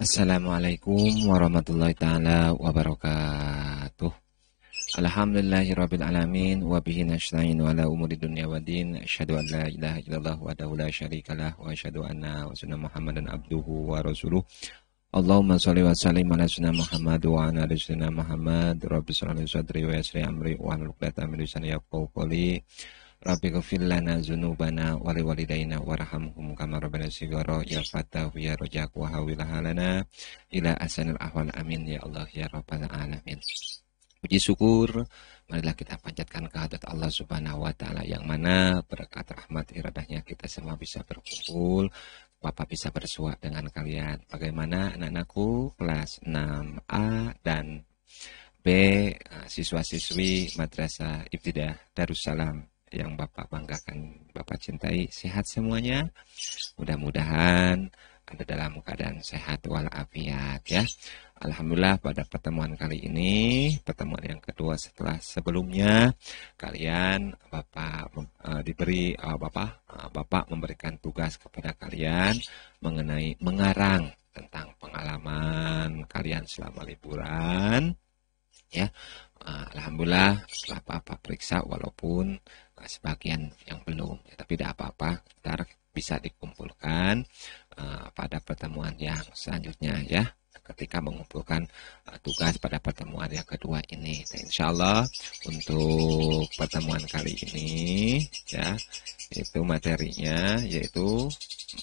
Assalamualaikum warahmatullahi taala wabarakatuh. Alhamdulillahirabbil alamin wa bihi nasta'in ala umuri dunya waddin. Asyhadu an la ilaha illallah wahdahu la syarikalah wa asyhadu anna Muhammadan abduhu wa rasuluh. Allahumma shalli wa sallim ala sayyidina Muhammad wa ala ali sayyidina Muhammad. Rabbi shrah li sadri wa yassir li amri wa hlul 'uqdatam min lisani yafqahu qawli. Rabbi ghfir lana dzunubana wa li walidayna warhamhum kama rabbana shighara ya fatahu ya rajaq wa hawil halana ila ahsanil ahwal amin ya Allah ya rabbal alamin. Puji syukur marilah kita panjatkan kehadirat Allah Subhanahu wa taala yang mana berkat rahmat iradahnya kita semua bisa berkumpul. Bapak bisa bersua dengan kalian. Bagaimana anak-anakku kelas 6A dan B, siswa-siswi Madrasah Ibtidaiyah Darussalam yang Bapak banggakan, Bapak cintai, sehat semuanya. Mudah-mudahan ada dalam keadaan sehat walafiat ya. Alhamdulillah pada pertemuan kali ini, pertemuan yang kedua setelah sebelumnya, kalian Bapak diberi Bapak memberikan tugas kepada kalian mengenai mengarang tentang pengalaman kalian selama liburan ya. Alhamdulillah setelah Bapak periksa walaupun sebagian yang belum ya, tapi tidak apa-apa, ntar bisa dikumpulkan pada pertemuan yang selanjutnya ya, ketika mengumpulkan tugas pada pertemuan yang kedua ini. Dan insya Allah untuk pertemuan kali ini ya, itu materinya yaitu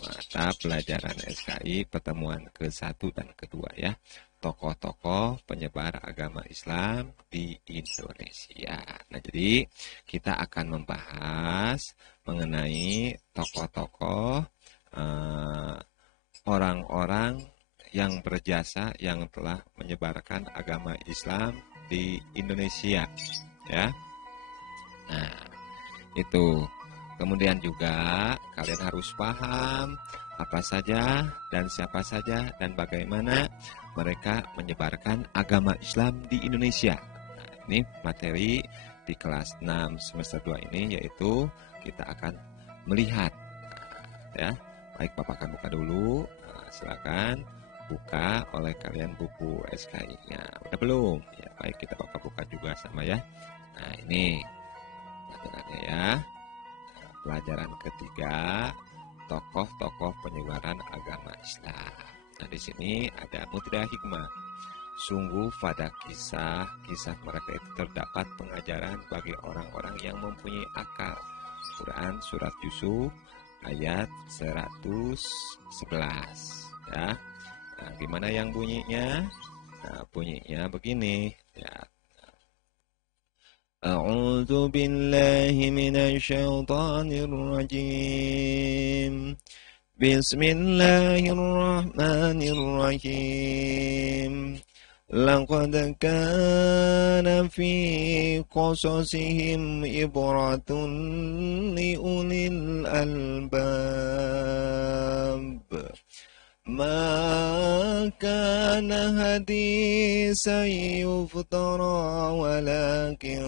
mata pelajaran SKI pertemuan ke-1 dan kedua ya, tokoh-tokoh penyebar agama Islam di Indonesia. Nah, jadi kita akan membahas mengenai tokoh-tokoh orang-orang yang berjasa yang telah menyebarkan agama Islam di Indonesia ya. Nah, itu. Kemudian juga kalian harus paham apa saja dan siapa saja dan bagaimana mereka menyebarkan agama Islam di Indonesia. Nah, ini materi di kelas 6 semester 2 ini, yaitu kita akan melihat ya. Baik, Bapak akan buka dulu. Silakan buka oleh kalian buku SKI-nya. Udah belum? Ya, baik, kita Bapak buka juga sama ya. Nah, ini pelajarannya ya. Pelajaran ketiga, tokoh-tokoh penyebaran agama Islam. Nah, di sini ada mutiara hikmah. Sungguh pada kisah mereka itu terdapat pengajaran bagi orang-orang yang mempunyai akal. Quran surat Yusuf ayat 111 ya. Nah, gimana yang bunyinya? Nah, bunyinya begini ya. A'udzu billahi minasy syaithanir rajim. Bismillahirrahmanirrahim. Laqad kana fi qasasihim ibratun liulil albab. ما كان حديثا يفترى ولكن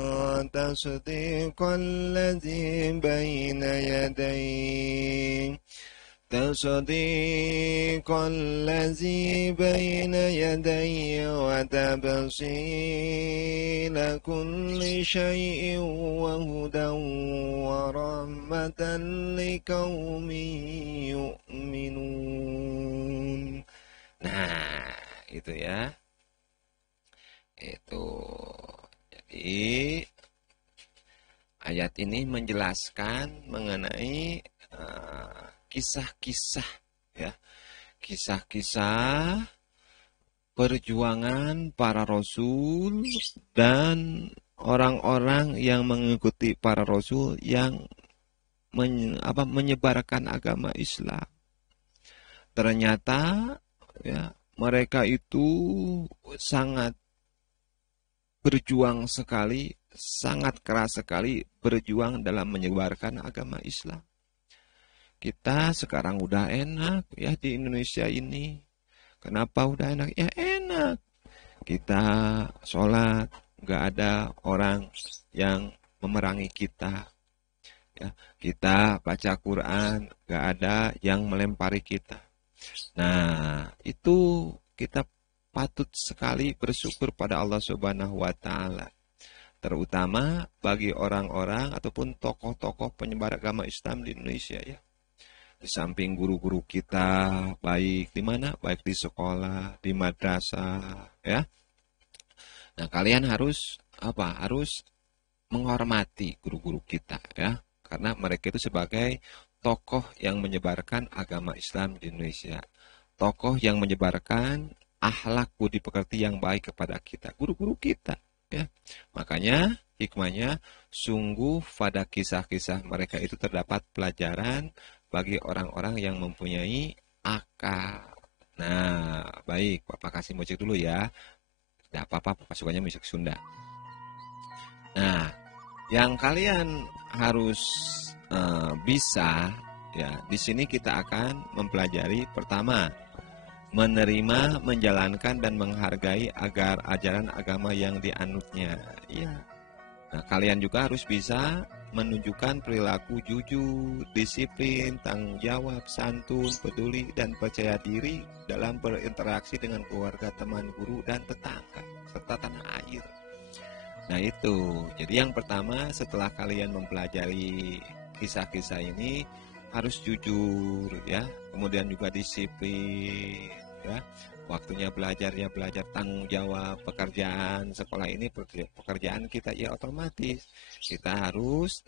تصديق الذي بين يديه وتفصيل كل شيء وهدى ورحمة لقوم يؤمنون. Nah, itu ya. Itu. Jadi ayat ini menjelaskan mengenai kisah-kisah ya, kisah-kisah perjuangan para rasul dan orang-orang yang mengikuti para rasul yang menyebarkan agama Islam. Ternyata ya, mereka itu sangat berjuang sekali, sangat keras sekali berjuang dalam menyebarkan agama Islam. Kita sekarang udah enak ya di Indonesia ini. Kenapa udah enak? Ya enak. Kita sholat, nggak ada orang yang memerangi kita. Ya, kita baca Quran, nggak ada yang melempari kita. Nah, itu kita patut sekali bersyukur pada Allah Subhanahu wa taala. Terutama bagi orang-orang ataupun tokoh-tokoh penyebar agama Islam di Indonesia ya. Di samping guru-guru kita, baik di mana? Baik di sekolah, di madrasah, ya. Nah, kalian harus apa? Harus menghormati guru-guru kita, ya. Karena mereka itu sebagai tokoh yang menyebarkan agama Islam di Indonesia. Tokoh yang menyebarkan akhlak budi pekerti yang baik kepada kita, guru-guru kita, ya. Makanya hikmahnya sungguh pada kisah-kisah mereka itu terdapat pelajaran bagi orang-orang yang mempunyai akal. Nah, baik, Bapak kasih musik dulu ya. Tidak apa-apa, Bapak sukanya musik Sunda. Nah, yang kalian harus bisa ya, di sini kita akan mempelajari pertama menerima, menjalankan dan menghargai agar ajaran agama yang dianutnya. Ya. Nah, kalian juga harus bisa menunjukkan perilaku jujur, disiplin, tanggung jawab, santun, peduli, dan percaya diri dalam berinteraksi dengan keluarga, teman, guru, dan tetangga, serta tanah air. Nah itu, jadi yang pertama setelah kalian mempelajari kisah-kisah ini harus jujur ya, kemudian juga disiplin ya. Waktunya belajar ya belajar, tanggung jawab, pekerjaan sekolah ini pekerjaan kita ya otomatis kita harus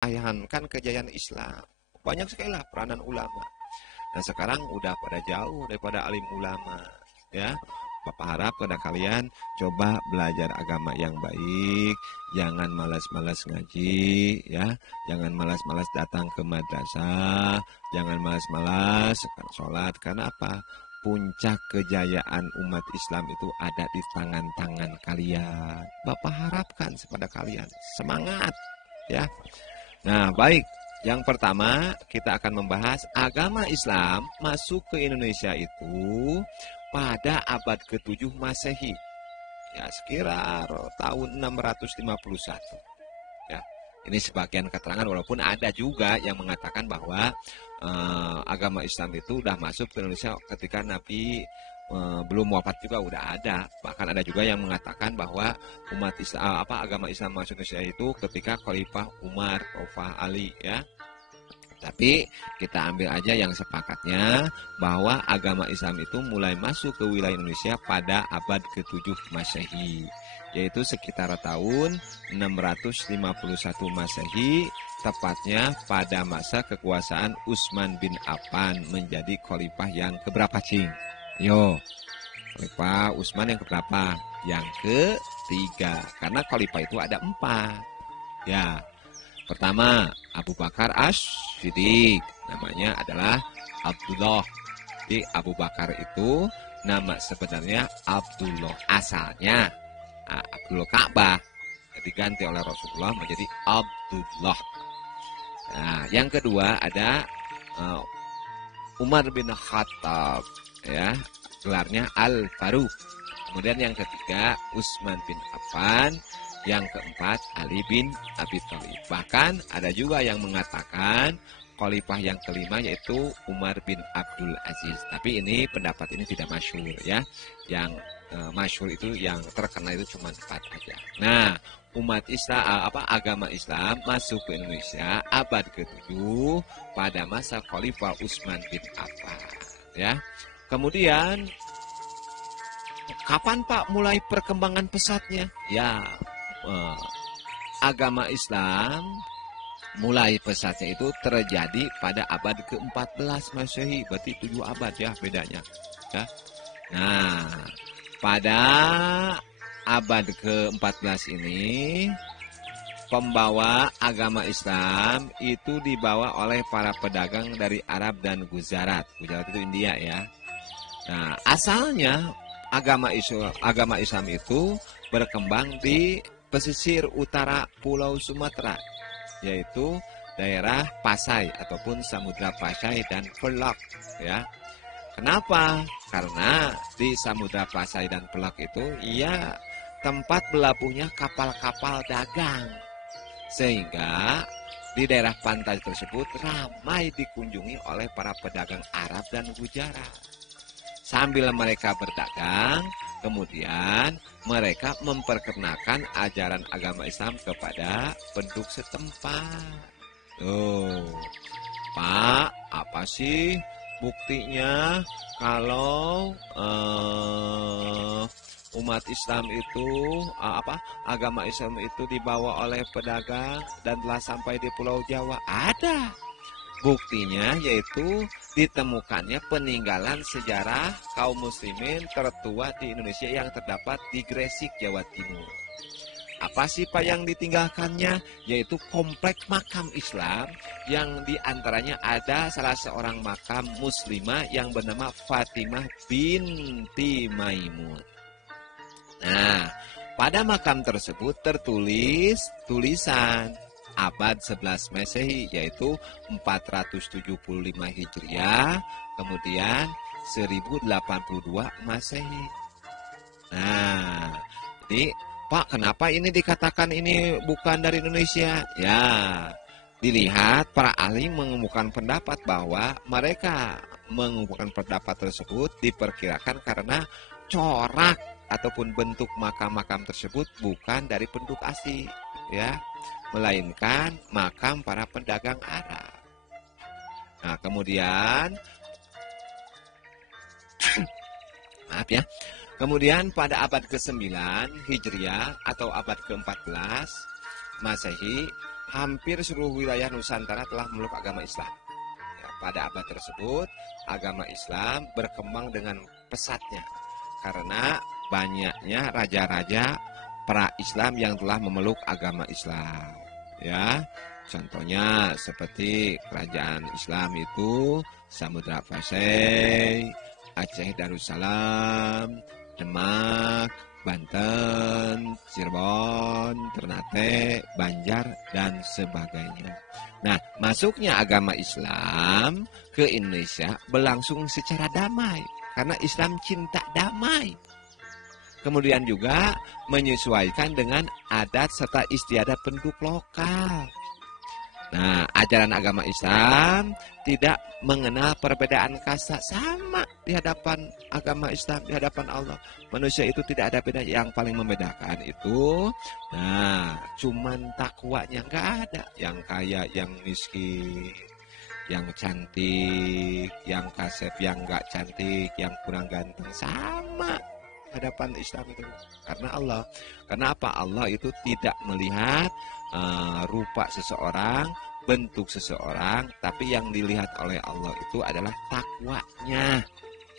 mempertahankan kejayaan Islam. Banyak sekali lah peranan ulama. Nah sekarang udah pada jauh daripada alim ulama, ya. Bapak harap pada kalian coba belajar agama yang baik, jangan malas-malas ngaji, ya, jangan malas-malas datang ke madrasah, jangan malas-malas sholat. Karena apa? Puncak kejayaan umat Islam itu ada di tangan-tangan kalian. Bapak harapkan kepada kalian semangat, ya. Nah, baik. Yang pertama, kita akan membahas agama Islam masuk ke Indonesia itu pada abad ke-7 Masehi. Ya, sekitar tahun 651. Ya. Ini sebagian keterangan, walaupun ada juga yang mengatakan bahwa agama Islam itu sudah masuk ke Indonesia ketika Nabi belum wafat juga udah ada. Bahkan ada juga yang mengatakan bahwa umat Islam agama Islam masuk ke Indonesia itu ketika Khalifah Umar, Khalifah Ali, ya. Tapi kita ambil aja yang sepakatnya bahwa agama Islam itu mulai masuk ke wilayah Indonesia pada abad ke-7 Masehi, yaitu sekitar tahun 651 Masehi, tepatnya pada masa kekuasaan Utsman bin Affan menjadi khalifah yang keberapa, Cing? Yo, khalifah Utsman yang keberapa? Yang ketiga, karena khalifah itu ada 4. Ya, pertama Abu Bakar As-Siddiq, namanya adalah Abdullah. Jadi Abu Bakar itu nama sebenarnya Abdullah, asalnya Abdullah Ka'bah, diganti oleh Rasulullah menjadi Abdullah. Nah, yang kedua ada Umar bin Khattab, ya, gelarnya Al-Faruq. Kemudian yang ketiga Utsman bin Affan, yang keempat Ali bin Abi Thalib. Bahkan ada juga yang mengatakan khalifah yang kelima yaitu Umar bin Abdul Aziz. Tapi ini pendapat ini tidak masyhur, ya. Yang masyhur itu, yang terkenal itu cuma 4 aja. Nah, umat Islam agama Islam masuk ke Indonesia abad ke-7 pada masa Khalifah Utsman bin Affan, ya. Kemudian kapan Pak mulai perkembangan pesatnya? Ya, agama Islam mulai pesatnya itu terjadi pada abad ke-14 Masehi, berarti 7 abad ya bedanya, ya. Nah, pada abad ke-14 ini pembawa agama Islam itu dibawa oleh para pedagang dari Arab dan Gujarat. Gujarat itu India, ya. Nah, asalnya agama Islam itu berkembang di pesisir utara Pulau Sumatera, yaitu daerah Pasai ataupun Samudra Pasai dan Pelak, ya. Kenapa? Karena di Samudra Pasai dan Pelak itu ya tempat berlabuhnya kapal-kapal dagang, sehingga di daerah pantai tersebut ramai dikunjungi oleh para pedagang Arab dan Gujarat. Sambil mereka berdagang, kemudian mereka memperkenalkan ajaran agama Islam kepada penduduk setempat. Oh, Pak, apa sih buktinya kalau umat Islam itu agama Islam itu dibawa oleh pedagang dan telah sampai di Pulau Jawa? Ada. Buktinya yaitu ditemukannya peninggalan sejarah kaum muslimin tertua di Indonesia yang terdapat di Gresik, Jawa Timur. Apa sih Pak yang ditinggalkannya? Yaitu kompleks makam Islam yang diantaranya ada salah seorang makam muslimah yang bernama Fatimah binti Maimun. Nah, pada makam tersebut tertulis tulisan abad 11 Masehi, yaitu 475 Hijriah, kemudian 1082 Masehi. Nah, jadi Pak, kenapa ini dikatakan ini bukan dari Indonesia? Ya, dilihat para ahli mengemukakan pendapat bahwa mereka mengemukakan pendapat tersebut diperkirakan karena corak ataupun bentuk makam-makam tersebut bukan dari penduduk asli, ya, melainkan makam para pedagang Arab. Nah, kemudian maaf ya. Kemudian pada abad ke-9 Hijriah atau abad ke-14 Masehi, hampir seluruh wilayah Nusantara telah memeluk agama Islam. Ya, pada abad tersebut, agama Islam berkembang dengan pesatnya karena banyaknya raja-raja pra-Islam yang telah memeluk agama Islam. Ya, contohnya seperti kerajaan Islam itu Samudra Pasai, Aceh Darussalam, Demak, Banten, Cirebon, Ternate, Banjar, dan sebagainya. Nah, masuknya agama Islam ke Indonesia berlangsung secara damai, karena Islam cinta damai. Kemudian juga menyesuaikan dengan adat serta istiadat penduduk lokal. Nah, ajaran agama Islam tidak mengenal perbedaan kasta, sama di hadapan agama Islam, di hadapan Allah. Manusia itu tidak ada beda, yang paling membedakan itu, nah, cuman takwanya, nggak ada. Yang kaya, yang miskin, yang cantik, yang kasep, yang nggak cantik, yang kurang ganteng, sama hadapan Islam itu. Karena Allah. Kenapa? Allah itu tidak melihat rupa seseorang, bentuk seseorang, tapi yang dilihat oleh Allah itu adalah takwanya,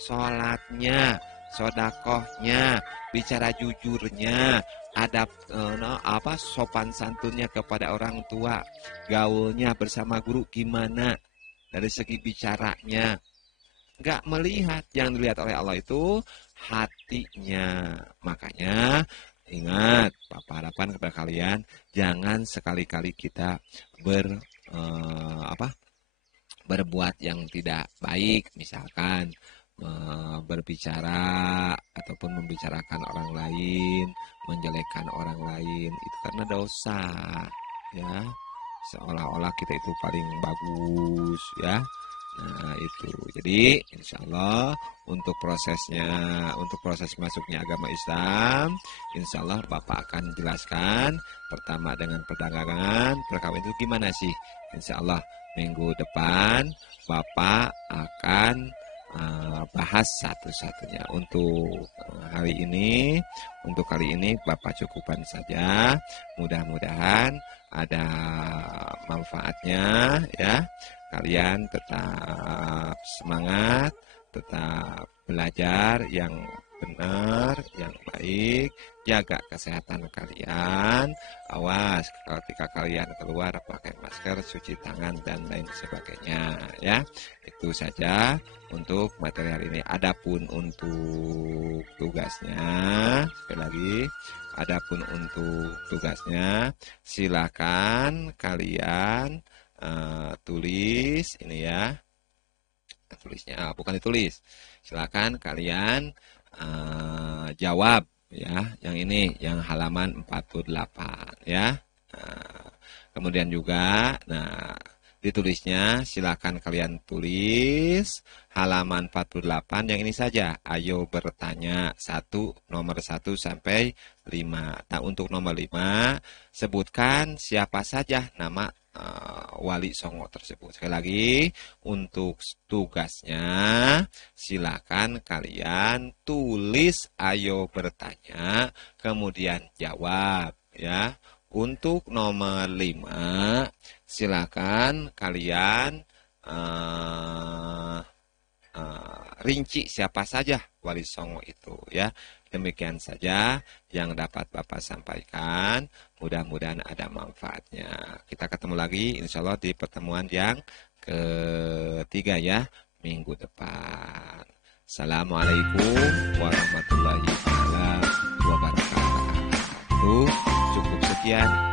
sholatnya, sodakohnya, bicara jujurnya, adab sopan santunnya kepada orang tua, gaulnya bersama guru gimana, dari segi bicaranya. Nggak melihat, yang dilihat oleh Allah itu hatinya. Makanya ingat, Bapak harapan kepada kalian, jangan sekali-kali kita berbuat yang tidak baik, misalkan berbicara ataupun membicarakan orang lain, menjelekkan orang lain, itu karena dosa, ya. Seolah-olah kita itu paling bagus, ya. Nah, itu. Jadi, insya Allah untuk proses masuknya agama Islam, insya Allah Bapak akan jelaskan. Pertama dengan perdagangan, perkawinan itu gimana sih? Insya Allah minggu depan Bapak akan bahas satu-satunya. Untuk kali ini Bapak cukupkan saja. Mudah-mudahan ada manfaatnya, ya. Kalian tetap semangat, tetap belajar yang benar, yang baik, jaga kesehatan kalian. Awas ketika kalian keluar pakai masker, cuci tangan, dan lain sebagainya, ya. Itu saja untuk materi hari ini. Adapun untuk tugasnya, sekali lagi, adapun untuk tugasnya, silakan kalian tulis ini, ya. Tulisnya bukan ditulis. Silakan kalian jawab, ya. Yang ini yang halaman 48, ya. Kemudian juga, nah, ditulisnya silakan kalian tulis halaman 48 yang ini saja. Ayo bertanya, nomor 1 sampai 5. Nah, untuk nomor 5, sebutkan siapa saja nama wali songo tersebut. Sekali lagi, untuk tugasnya silakan kalian tulis ayo bertanya, kemudian jawab, ya. Untuk nomor 5, silakan kalian rinci siapa saja wali songo itu, ya. Demikian saja yang dapat Bapak sampaikan. Mudah-mudahan ada manfaatnya. Kita ketemu lagi insya Allah di pertemuan yang ketiga, ya, minggu depan. Assalamualaikum warahmatullahi wabarakatuh. Cukup sekian.